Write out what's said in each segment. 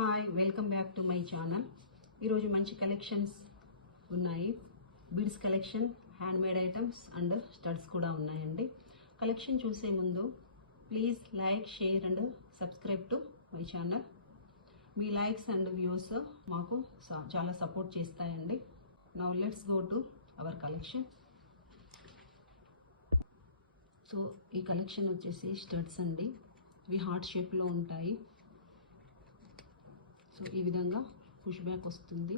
Hi, welcome back to my channel. ఈరోజు మంచి collections ఉన్నాయి. Beads collection, hand made items and studs కూడా ఉన్నాయండి. కలెక్షన్ చూసే ముందు please like, share and subscribe to my channel. మీ లైక్స్ అండ్ వ్యూస్ మాకు చాలా సపోర్ట్ చేస్తాయండి. Now let's go to our collection. So ఈ కలెక్షన్ వచ్చేసి స్టడ్స్ అండి. ఇవి హార్ట్ షేప్లో ఉంటాయి. సో ఈ విధంగా పుష్ బ్యాక్ వస్తుంది.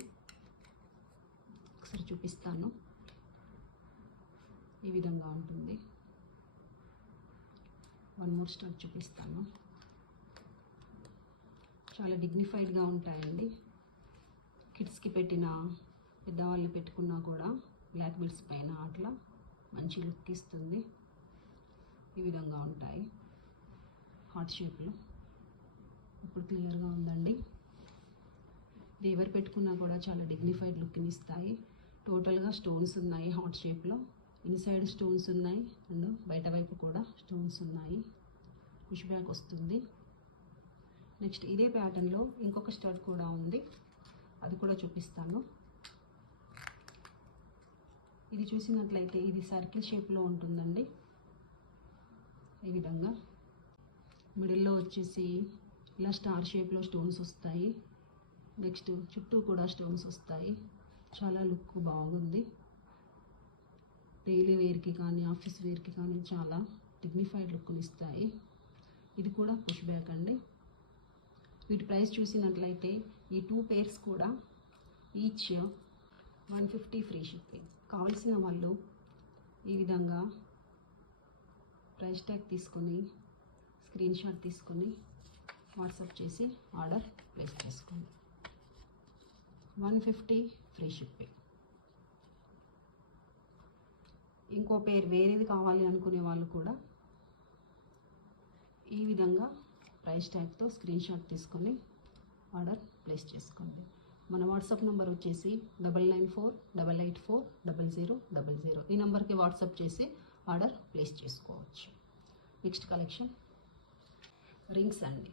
ఒకసారి చూపిస్తాను. ఈ విధంగా ఉంటుంది. వన్ మోర్ స్టడ్ చూపిస్తాను. చాలా డిగ్నిఫైడ్గా ఉంటాయండి. కిడ్స్కి పెట్టిన, పెద్దవాళ్ళు పెట్టుకున్నా కూడా బ్లాక్ బెల్ట్స్ పైన అట్లా మంచి లుక్ ఇస్తుంది. ఈ విధంగా ఉంటాయి హార్ట్ షేప్లో. ఇప్పుడు క్లియర్గా ఉందండి. ఇది ఎవరు పెట్టుకున్నా కూడా చాలా డిగ్నిఫైడ్ లుక్ని ఇస్తాయి. టోటల్గా స్టోన్స్ ఉన్నాయి హార్ట్ షేప్లో. ఇన్సైడ్ స్టోన్స్ ఉన్నాయి అండ్ బయట వైపు కూడా స్టోన్స్ ఉన్నాయి. పుష్ బ్యాక్ వస్తుంది. నెక్స్ట్ ఇదే ప్యాటర్న్లో ఇంకొక స్టడ్ కూడా ఉంది, అది కూడా చూపిస్తాను. ఇది చూసినట్లయితే ఇది సర్కిల్ షేప్లో ఉంటుందండి. ఈ విధంగా మిడిల్లో వచ్చేసి ఇలా స్టార్ షేప్లో స్టోన్స్ వస్తాయి. నెక్స్ట్ చుట్టూ కూడా స్టోన్స్ వస్తాయి. చాలా లుక్ బాగుంది. డైలీ వేర్కి కానీ ఆఫీస్ వేర్కి కానీ చాలా డిగ్నిఫైడ్ లుక్ని ఇస్తాయి. ఇది కూడా పుష్ బ్యాక్ అండి. వీటి ప్రైస్ చూసినట్లయితే ఈ 2 పేర్స్ కూడా ఈచ్ 150 ఫ్రీ షిప్పింగ్. కావాల్సిన వాళ్ళు ఈ విధంగా ప్రైస్ ట్యాగ్ తీసుకొని స్క్రీన్ షాట్ తీసుకొని వాట్సాప్ చేసి ఆర్డర్ ప్లేస్ చేసుకోండి. 150 ఫ్రీ షిప్పింగ్. ఇంకో పేరు వేరేది కావాలి అనుకునే వాళ్ళు కూడా ఈ విధంగా ప్రైస్ ట్యాగ్తో స్క్రీన్ షాట్ తీసుకొని ఆర్డర్ ప్లేస్ చేసుకోండి. మన వాట్సాప్ నెంబర్ వచ్చేసి 9948840000. ఈ నెంబర్కి వాట్సాప్ చేసి ఆర్డర్ ప్లేస్ చేసుకోవచ్చు. నెక్స్ట్ కలెక్షన్ రింగ్స్ అండి.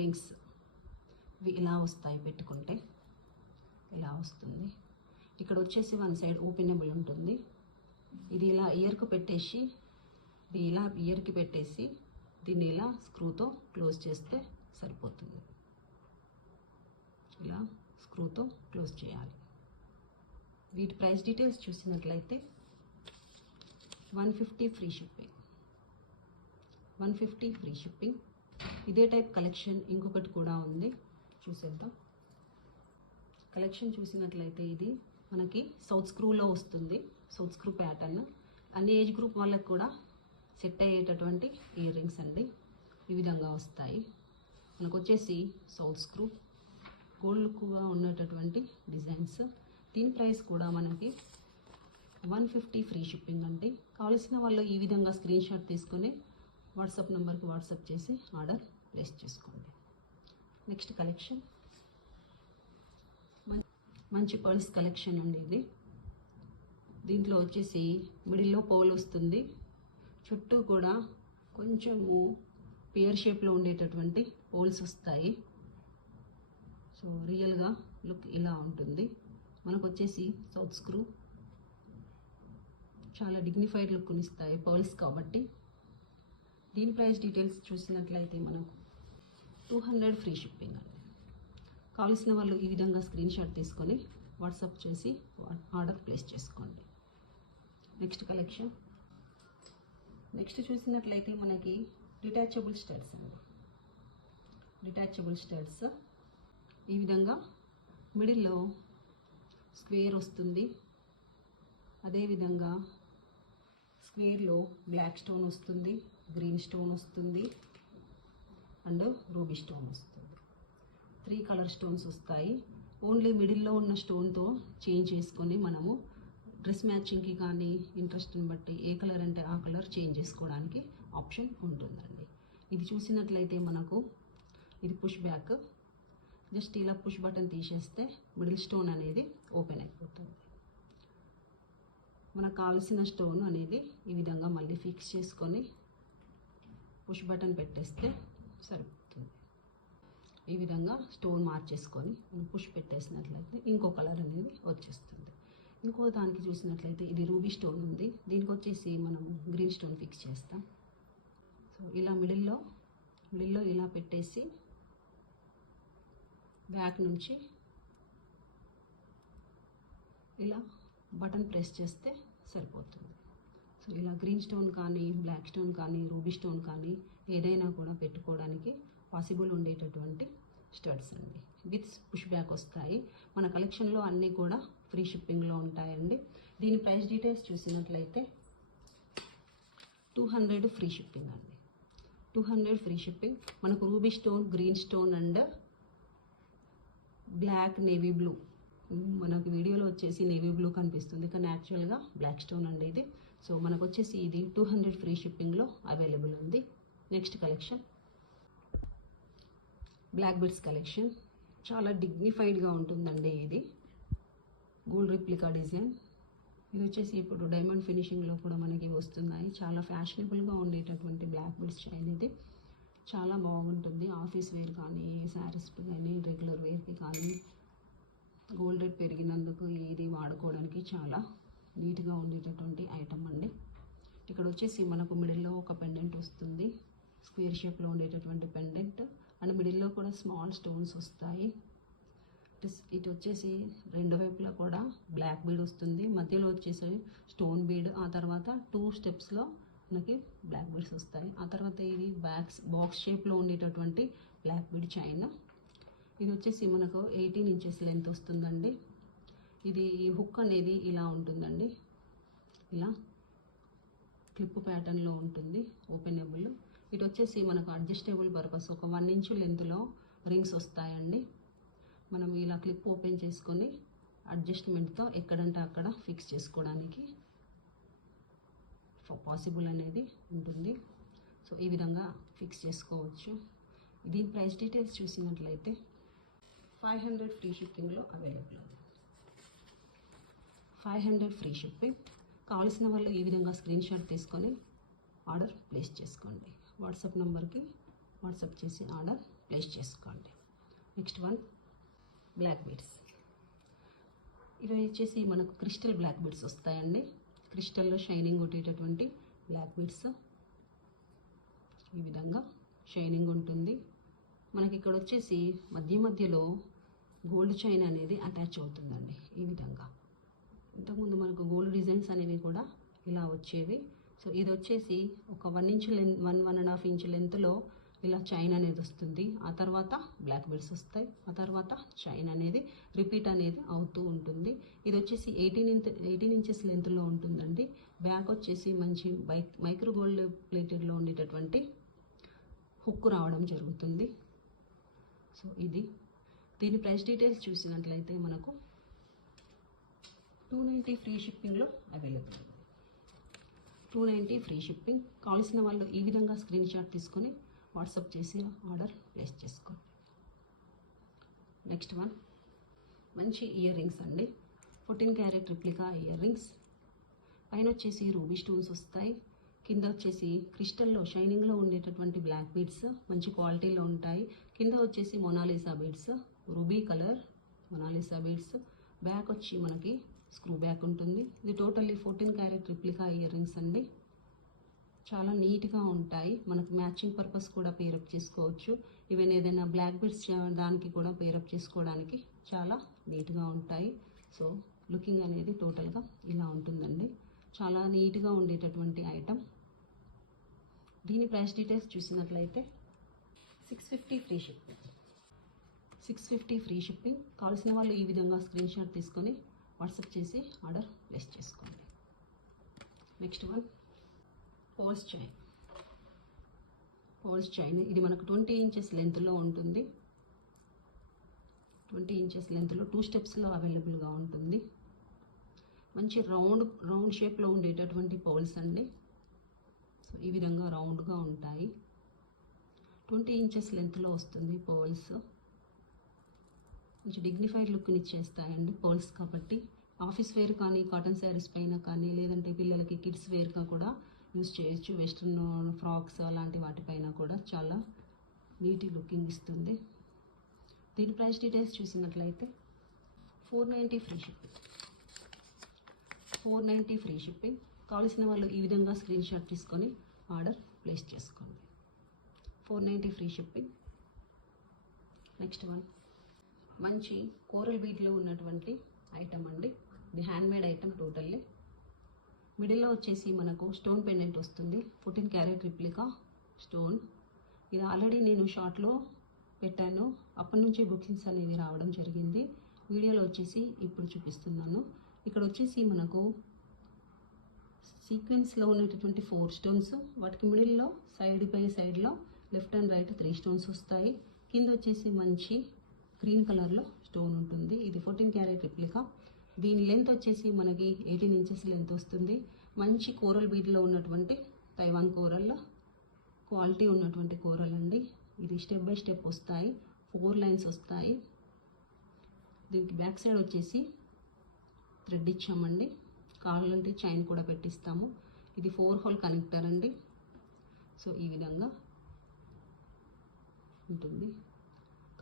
రింగ్స్ ఇవి ఇలా వస్తాయి, పెట్టుకుంటే ఇలా వస్తుంది. ఇక్కడ వచ్చేసి వన్ సైడ్ ఓపెనబుల్ ఉంటుంది. ఇది ఇలా ఇయర్కు పెట్టేసి, ఇది ఇలా ఇయర్కి పెట్టేసి దీన్ని ఇలా స్క్రూతో క్లోజ్ చేస్తే సరిపోతుంది. ఇలా స్క్రూతో క్లోజ్ చేయాలి. వీటి ప్రైస్ డీటెయిల్స్ చూసినట్లయితే 150 ఫ్రీ షిప్పింగ్. 150 free shipping. ఇదే టైప్ కలెక్షన్ ఇంకొకటి కూడా ఉంది, చూసేద్దాం. కలెక్షన్ చూసినట్లయితే ఇది మనకి సౌత్ స్క్రూలో వస్తుంది. South screw pattern. అన్ని ఏజ్ గ్రూప్ వాళ్ళకి కూడా సెట్ అయ్యేటటువంటి ఇయర్ రింగ్స్ అండి. ఈ విధంగా వస్తాయి. మనకు వచ్చేసి సౌత్ స్క్రూ గోల్డ్ లుక్గా ఉన్నటువంటి డిజైన్స్. దీని ప్రైస్ కూడా మనకి 150 ఫ్రీ షిప్పింగ్ అండి. కావాల్సిన వాళ్ళు ఈ విధంగా స్క్రీన్ షాట్ తీసుకొని వాట్సాప్ నెంబర్కి వాట్సాప్ చేసి ఆర్డర్ ప్లేస్ చేసుకోండి. నెక్స్ట్ కలెక్షన్ మంచి పర్ల్స్ కలెక్షన్ అండి ఇది. దీంట్లో వచ్చేసి మిడిల్లో పౌల్ వస్తుంది. చుట్టూ కూడా కొంచెము పియర్ షేప్లో ఉండేటటువంటి పౌల్స్ వస్తాయి. సో రియల్గా లుక్ ఇలా ఉంటుంది. మనకు వచ్చేసి సౌత్ స్క్రూ చాలా డిగ్నిఫైడ్ లుక్ని ఇస్తాయి పౌల్స్ కాబట్టి. దీని ప్రైస్ డీటెయిల్స్ చూసినట్లయితే మనకు 200 ఫ్రీ షిప్పింగ్ అండి. కావాల్సిన వాళ్ళు ఈ విధంగా స్క్రీన్ షాట్ తీసుకొని వాట్సాప్ చేసి ఆర్డర్ ప్లేస్ చేసుకోండి. Next collection. నెక్స్ట్ చూసినట్లయితే మనకి డిటాచబుల్ స్టడ్స్ అండి. డిటాచబుల్ స్టడ్స్ ఈ విధంగా మిడిల్లో స్క్వేర్ వస్తుంది. అదేవిధంగా స్క్వేర్లో బ్లాక్ స్టోన్ వస్తుంది, గ్రీన్ స్టోన్ వస్తుంది అండ్ రూబీ స్టోన్ వస్తుంది. 3 కలర్ స్టోన్స్ వస్తాయి. ఓన్లీ మిడిల్లో ఉన్న స్టోన్తో చేంజ్ చేసుకొని మనము డ్రెస్ మ్యాచింగ్కి కానీ ఇంట్రెస్ట్ని బట్టి ఏ కలర్ అంటే ఆ కలర్ చేంజ్ చేసుకోవడానికి ఆప్షన్ ఉంటుందండి. ఇది చూసినట్లయితే మనకు ఇది పుష్ బ్యాక్. జస్ట్ ఇలా పుష్ బటన్ తీసేస్తే మిడిల్ స్టోన్ అనేది ఓపెన్ అయిపోతుంది. మనకు కావలసిన స్టోన్ అనేది ఈ విధంగా మళ్ళీ ఫిక్స్ చేసుకొని పుష్ బటన్ పెట్టేస్తే సరిపోతుంది. ఈ విధంగా స్టోన్ మార్చేసుకొని మనం పుష్ పెట్టేసినట్లయితే ఇంకో కలర్ అనేది వచ్చేస్తుంది. ఇంకో దానికి చూసినట్లయితే ఇది రూబీ స్టోన్ ఉంది, దీనికి వచ్చేసి మనం గ్రీన్ స్టోన్ ఫిక్స్ చేస్తాం. సో ఇలా మిడిల్లో ఇలా పెట్టేసి బ్యాక్ నుంచి ఇలా బటన్ ప్రెస్ చేస్తే సరిపోతుంది. సో ఇలా గ్రీన్ స్టోన్ కానీ, బ్లాక్ స్టోన్ కానీ, రూబీ స్టోన్ కానీ ఏదైనా కూడా పెట్టుకోవడానికి పాసిబుల్ ఉండేటటువంటి స్టడ్స్ అండి. విత్ పుష్ బ్యాక్ వస్తాయి. మన కలెక్షన్లో అన్నీ కూడా ఫ్రీ షిప్పింగ్లో ఉంటాయండి. దీని ప్రైస్ డీటెయిల్స్ చూసినట్లయితే 200 ఫ్రీ షిప్పింగ్ అండి. 200 ఫ్రీ షిప్పింగ్. మనకు ruby stone, green stone and black navy blue, మనకు వీడియోలో వచ్చేసి నేవీ బ్లూ కనిపిస్తుంది కానీ యాక్చువల్గా బ్లాక్ స్టోన్ అండి ఇది. సో మనకు వచ్చేసి ఇది 200 ఫ్రీ షిప్పింగ్లో అవైలబుల్ ఉంది. Next collection black beads collection. చాలా డిగ్నిఫైడ్గా ఉంటుందండి ఇది. Gold replica design. ఇది వచ్చేసి ఇప్పుడు డైమండ్ ఫినిషింగ్లో కూడా మనకి వస్తున్నాయి. చాలా ఫ్యాషనబుల్గా ఉండేటటువంటి బ్లాక్ బీడ్స్ చైన్ ఇది. చాలా బాగుంటుంది. ఆఫీస్ వేర్ కానీ, శారీస్కి కానీ, రెగ్యులర్ వేర్కి కానీ, గోల్డ్ రేట్ పెరిగినందుకు ఇది వాడుకోవడానికి చాలా నీట్గా ఉండేటటువంటి ఐటమ్ అండి. ఇక్కడ వచ్చేసి మనకు మిడిల్లో ఒక పెండెంట్ వస్తుంది, స్క్వేర్ షేప్లో ఉండేటటువంటి పెండెంట్, అండ్ మిడిల్లో కూడా స్మాల్ స్టోన్స్ వస్తాయి. ఇటు వచ్చేసి రెండు వైపులా కూడా బ్లాక్ బీడ్ వస్తుంది, మధ్యలో వచ్చేసి స్టోన్ బీడ్, ఆ తర్వాత 2 స్టెప్స్లో మనకి బ్లాక్ బీడ్స్ వస్తాయి. ఆ తర్వాత ఇది బాక్స్ షేప్లో ఉండేటటువంటి బ్లాక్ బీడ్ చైన్. ఇది వచ్చేసి మనకు 18 ఇంచెస్ లెంత్ వస్తుందండి. ఇది హుక్ అనేది ఇలా ఉంటుందండి, ఇలా క్లిప్ ప్యాటర్న్లో ఉంటుంది, ఓపెనబుల్. ఇటు వచ్చేసి మనకు అడ్జస్టబుల్ పర్పస్ ఒక 1 ఇంచ్ లెంత్లో రింగ్స్ వస్తాయండి. మనం ఇలా క్లిప్ ఓపెన్ చేసుకొని అడ్జస్ట్మెంట్తో ఎక్కడంటే అక్కడ ఫిక్స్ చేసుకోవడానికి పాసిబుల్ అనేది ఉంటుంది. సో ఈ విధంగా ఫిక్స్ చేసుకోవచ్చు. దీని ప్రైస్ డీటెయిల్స్ చూసినట్లయితే 500 ఫ్రీ షిప్పింగ్లో అవైలబుల్ ఉంది. 500 ఫ్రీ షిప్పింగ్. కావాల్సిన వాళ్ళు ఈ విధంగా స్క్రీన్ షాట్ తీసుకొని ఆర్డర్ ప్లేస్ చేసుకోండి. వాట్సాప్ నెంబర్కి వాట్సాప్ చేసి ఆర్డర్ ప్లేస్ చేసుకోండి. Next one black beads. ఇవి వచ్చేసి మనకు క్రిస్టల్ బ్లాక్ బీడ్స్ వస్తాయండి. క్రిస్టల్లో షైనింగ్ ఉండేటటువంటి బ్లాక్ బీడ్స్. ఈ విధంగా షైనింగ్ ఉంటుంది. మనకి ఇక్కడ వచ్చేసి మధ్యలో గోల్డ్ చైన్ అనేది అటాచ్ అవుతుందండి. ఈ విధంగా ఇంతకుముందు మనకు గోల్డ్ డిజైన్స్ అనేవి కూడా ఇలా వచ్చేవి. సో ఇది వచ్చేసి ఒక 1.5 ఇంచ్ లెంత్లో ఇలా చైన్ అనేది వస్తుంది. ఆ తర్వాత బ్లాక్ బీడ్స్ వస్తాయి. ఆ తర్వాత చైన్ అనేది రిపీట్ అనేది అవుతూ ఉంటుంది. ఇది వచ్చేసి 18 ఇంచెస్ లెంత్లో ఉంటుందండి. బ్యాక్ వచ్చేసి మంచి మైక్రో గోల్డ్ ప్లేటెడ్లో ఉండేటటువంటి హుక్ రావడం జరుగుతుంది. సో ఇది దీని ప్రైస్ డీటెయిల్స్ చూసినట్లయితే మనకు 290 ఫ్రీ షిప్పింగ్లో అవైలబుల్ ఉంది. 290 ఫ్రీ షిప్పింగ్. కావాల్సిన వాళ్ళు ఈ విధంగా స్క్రీన్ షాట్ తీసుకొని వాట్సాప్ చేసి ఆర్డర్ ప్లేస్ చేసుకోండి. నెక్స్ట్ వన్ మంచి ఇయర్ రింగ్స్ అండి. 14 క్యారెట్ రిప్లికా ఇయర్ రింగ్స్. పైన వచ్చేసి రూబీ స్టోన్స్ వస్తాయి, కింద వచ్చేసి క్రిస్టల్లో షైనింగ్లో ఉండేటటువంటి బ్లాక్ బీడ్స్ మంచి క్వాలిటీలో ఉంటాయి. కింద వచ్చేసి Mona Lisa beads, ruby colour Mona Lisa beads. Back వచ్చి మనకి స్క్రూ బ్యాక్ ఉంటుంది. ఇది totally 14 carrot replica ear rings అండి. చాలా నీట్గా ఉంటాయి. మనకు మ్యాచింగ్ పర్పస్ కూడా పేరప్ చేసుకోవచ్చు. ఈవెన్ ఏదైనా బ్లాక్ బీడ్స్ దానికి కూడా పేరప్ చేసుకోవడానికి చాలా నీట్గా ఉంటాయి. సో లుకింగ్ అనేది టోటల్గా ఇలా ఉంటుందండి. చాలా నీట్గా ఉండేటటువంటి ఐటమ్. దీని ప్రైస్ డీటెయిల్స్ చూసినట్లయితే 650 ఫ్రీ షిప్పింగ్. 650 free shipping. కావాల్సిన వాళ్ళు ఈ విధంగా స్క్రీన్ షాట్ తీసుకొని వాట్సాప్ చేసి ఆర్డర్ ప్లేస్ చేసుకోండి. Next one poles chain. Poles chain ఇది మనకు 20 ఇంచెస్ లెంత్లో ఉంటుంది. 20 ఇంచెస్ లెంత్లో 2 స్టెప్స్లో అవైలబుల్గా ఉంటుంది. మంచి రౌండ్ షేప్లో ఉండేటటువంటి పౌల్స్ అండి. సో ఈ విధంగా రౌండ్గా ఉంటాయి. 20 ఇంచెస్ లెంత్లో వస్తుంది పౌల్స్. కొంచెం డిగ్నిఫైడ్ లుక్ని ఇచ్చేస్తాయండి పౌల్స్ కాబట్టి. ఆఫీస్ వేర్ కానీ, కాటన్ శారీస్ పైన కానీ, లేదంటే పిల్లలకి కిడ్స్ వేర్గా కూడా యూజ్ చేయొచ్చు. వెస్ట్రన్ ఫ్రాక్స్ అలాంటి వాటిపైన కూడా చాలా నీట్ లుకింగ్ ఇస్తుంది. దీని ప్రైస్ డీటెయిల్స్ చూసినట్లయితే 490 ఫ్రీ షిప్పింగ్. 490 free shipping. కావాల్సిన వాళ్ళు ఈ విధంగా స్క్రీన్ షాట్ తీసుకొని ఆర్డర్ ప్లేస్ చేసుకోండి. 490 ఫ్రీ షిప్పింగ్. నెక్స్ట్ వన్ మంచి కోరల్ బీట్లో ఉన్నటువంటి ఐటమ్ అండి. ఇది హ్యాండ్మేడ్ ఐటమ్ టోటల్లీ. మిడిల్లో వచ్చేసి మనకు స్టోన్ పెండెంట్ వస్తుంది. 14 క్యారెట్ రిప్లికా స్టోన్. ఇది ఆల్రెడీ నేను షార్ట్లో పెట్టాను, అప్పటి నుంచే బుకింగ్స్ అనేవి రావడం జరిగింది. వీడియోలో వచ్చేసి ఇప్పుడు చూపిస్తున్నాను. ఇక్కడ వచ్చేసి మనకు సీక్వెన్స్లో ఉన్నటువంటి 4 స్టోన్స్, వాటికి మిడిల్లో సైడ్ బై సైడ్లో లెఫ్ట్ అండ్ రైట్ 3 స్టోన్స్ వస్తాయి. కింద వచ్చేసి మంచి గ్రీన్ కలర్లో స్టోన్ ఉంటుంది. ఇది 14 క్యారెట్ రిప్లికా. దీని లెంత్ వచ్చేసి మనకి 18 ఇంచెస్ లెంత్ వస్తుంది. మంచి కోరల్ బీడ్లో ఉన్నటువంటి తైవాన్ కోరల్, క్వాలిటీ ఉన్నటువంటి కోరల్ అండి. ఇది స్టెప్ బై స్టెప్ వస్తాయి, 4 లైన్స్ వస్తాయి. దీనికి బ్యాక్ సైడ్ వచ్చేసి థ్రెడ్ ఇచ్చామండి. కావాలంటే చైన్ కూడా పెట్టిస్తాము. ఇది 4 హోల్ కనెక్టర్ అండి. సో ఈ విధంగా ఉంటుంది.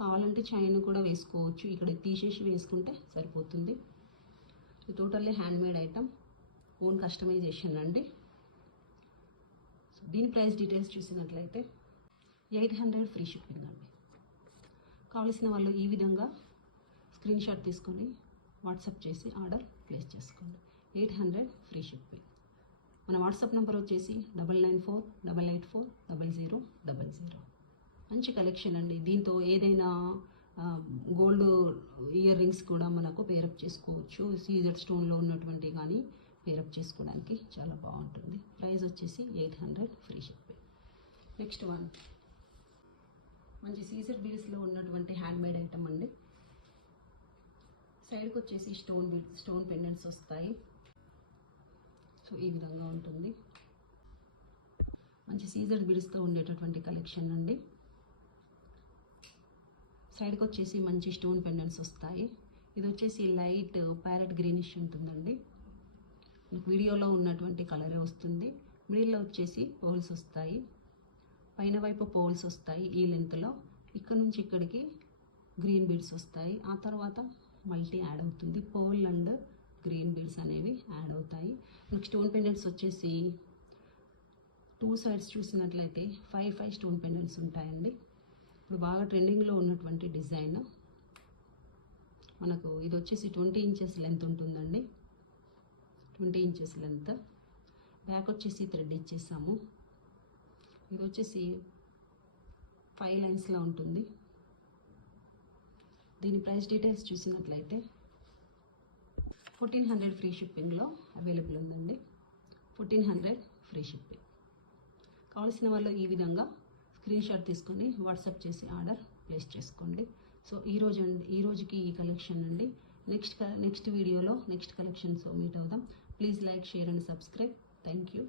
కావాలంటే చైన్ కూడా వేసుకోవచ్చు, ఇక్కడ తీసేసి వేసుకుంటే సరిపోతుంది. ఇది totally handmade item, own customization అండి. సో దీని ప్రైస్ డీటెయిల్స్ చూసినట్లయితే 800 ఫ్రీ షిప్పింగ్ అండి. కావలసిన వాళ్ళు ఈ విధంగా స్క్రీన్ షాట్ తీసుకొని వాట్సాప్ చేసి ఆర్డర్ ప్లేస్ చేసుకోండి. 800 ఫ్రీ షిప్పింగ్. మన వాట్సాప్ నెంబర్ వచ్చేసి 9948840000. మంచి కలెక్షన్ అండి. దీంతో ఏదైనా గోల్డ్ ఇయర్ రింగ్స్ కూడా మనకు పేరప్ చేసుకోవచ్చు. సీజర్ స్టోన్లో ఉన్నటువంటి కానీ పేరప్ చేసుకోవడానికి చాలా బాగుంటుంది. ప్రైస్ వచ్చేసి 800 ఫ్రీ షిప్పింగ్. నెక్స్ట్ వన్ మంచి సీజర్ బీడ్స్లో ఉన్నటువంటి హ్యాండ్మేడ్ ఐటమ్ అండి. సైడ్కి వచ్చేసి స్టోన్ పెండెంట్స్ వస్తాయి. సో ఈ విధంగా ఉంటుంది. మంచి సీజర్ బీడ్స్తో ఉండేటటువంటి కలెక్షన్ అండి. సైడ్కి వచ్చేసి మంచి స్టోన్ పెండెంట్స్ వస్తాయి. ఇది వచ్చేసి లైట్ ప్యారెట్ గ్రీనిష్ ఉంటుందండి. వీడియోలో ఉన్నటువంటి కలరే వస్తుంది. మిడిల్లో వచ్చేసి పోల్స్ వస్తాయి, పైన వైపు పోల్స్ వస్తాయి ఈ లెంత్లో. ఇక్కడ నుంచి ఇక్కడికి గ్రీన్ బీడ్స్ వస్తాయి. ఆ తర్వాత మల్టీ యాడ్ అవుతుంది. పోల్ అండ్ గ్రీన్ బీడ్స్ అనేవి యాడ్ అవుతాయి. మనకి స్టోన్ పెండెంట్స్ వచ్చేసి 2 సైడ్స్ చూసినట్లయితే 5 స్టోన్ పెండెంట్స్ ఉంటాయండి. ఇప్పుడు బాగా ట్రెండింగ్లో ఉన్నటువంటి డిజైన్ మనకు ఇది వచ్చేసి 20 ఇంచెస్ లెంత్ ఉంటుందండి. 20 ఇంచెస్ లెంత్. బ్యాక్ వచ్చేసి థ్రెడ్ ఇచ్చేసాము. ఇది వచ్చేసి 5 లైన్స్లో ఉంటుంది. దీని ప్రైస్ డీటెయిల్స్ చూసినట్లయితే 1400 ఫ్రీ షిప్పింగ్లో అవైలబుల్ ఉందండి. 1400 ఫ్రీ షిప్పింగ్. కావాల్సిన వాళ్ళు ఈ విధంగా స్క్రీన్ షాట్ తీసుకొని వాట్సాప్ చేసి ఆర్డర్ ప్లేస్ చేసుకోండి. సో ఈ రోజుకి ఈ కలెక్షన్ అండి. నెక్స్ట్ వీడియోలో నెక్స్ట్ కలెక్షన్స్ మీట్ అవుదాం. Please like, share and subscribe. Thank you.